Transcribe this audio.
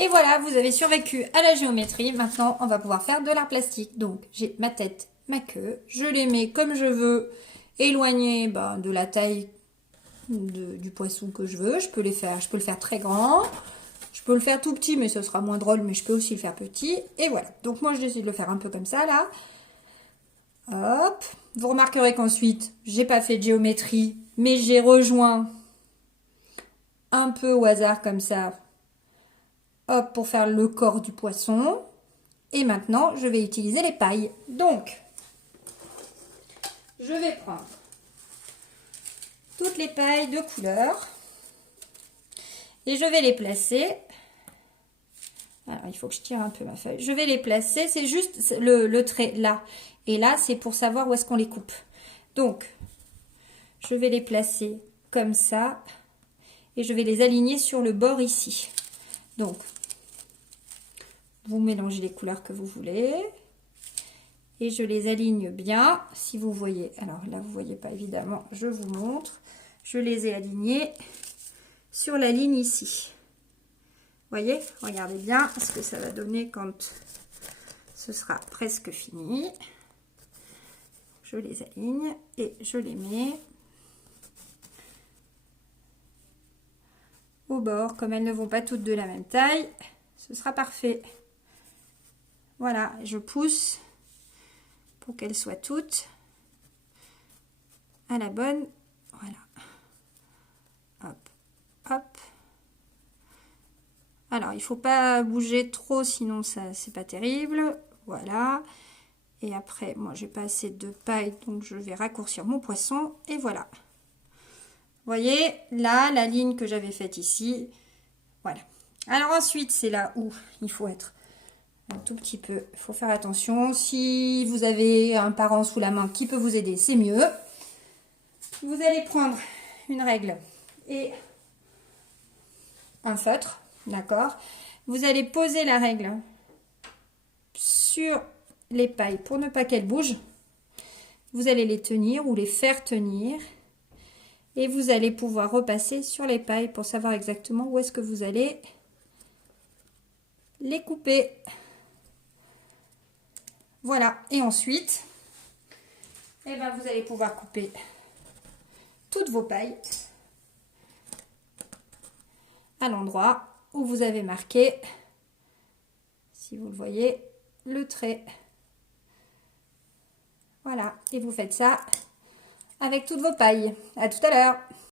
Et voilà, vous avez survécu à la géométrie. Maintenant, on va pouvoir faire de l'art plastique. Donc, j'ai ma tête, ma queue. Je les mets comme je veux, éloignés de la taille du poisson que je veux. Je peux le faire très grand. Je peux le faire tout petit, mais ce sera moins drôle, mais je peux aussi le faire petit. Et voilà. Donc, moi, je décide de le faire un peu comme ça, là. Hop. Vous remarquerez qu'ensuite, j'ai pas fait de géométrie, mais j'ai rejoint un peu au hasard comme ça. Hop, pour faire le corps du poisson. Et maintenant, je vais utiliser les pailles. Donc, je vais prendre toutes les pailles de couleur et je vais les placer. Alors, il faut que je tire un peu ma feuille. Je vais les placer, c'est juste le trait là. Et là, c'est pour savoir où est-ce qu'on les coupe. Donc, je vais les placer comme ça et je vais les aligner sur le bord ici. Donc, vous mélangez les couleurs que vous voulez. Et je les aligne bien, si vous voyez. Alors là, vous ne voyez pas évidemment, je vous montre. Je les ai alignés sur la ligne ici. Vous voyez, regardez bien ce que ça va donner quand ce sera presque fini. Je les aligne et je les mets au bord. Comme elles ne vont pas toutes de la même taille, ce sera parfait. Voilà, je pousse pour qu'elles soient toutes à la bonne. Voilà. Hop, hop. Alors, il ne faut pas bouger trop, sinon ça c'est pas terrible. Voilà. Et après, moi j'ai pas assez de paille, donc je vais raccourcir mon poisson. Et voilà. Vous voyez, là, la ligne que j'avais faite ici. Voilà. Alors ensuite, c'est là où il faut être un tout petit peu. Il faut faire attention. Si vous avez un parent sous la main qui peut vous aider, c'est mieux. Vous allez prendre une règle et un feutre, d'accord? Vous allez poser la règle sur les pailles pour ne pas qu'elles bougent. Vous allez les tenir ou les faire tenir. Et vous allez pouvoir repasser sur les pailles pour savoir exactement où est-ce que vous allez les couper. Voilà. Et ensuite, eh ben, vous allez pouvoir couper toutes vos pailles à l'endroit où vous avez marqué, si vous le voyez, le trait. Voilà, et vous faites ça avec toutes vos pailles. À tout à l'heure.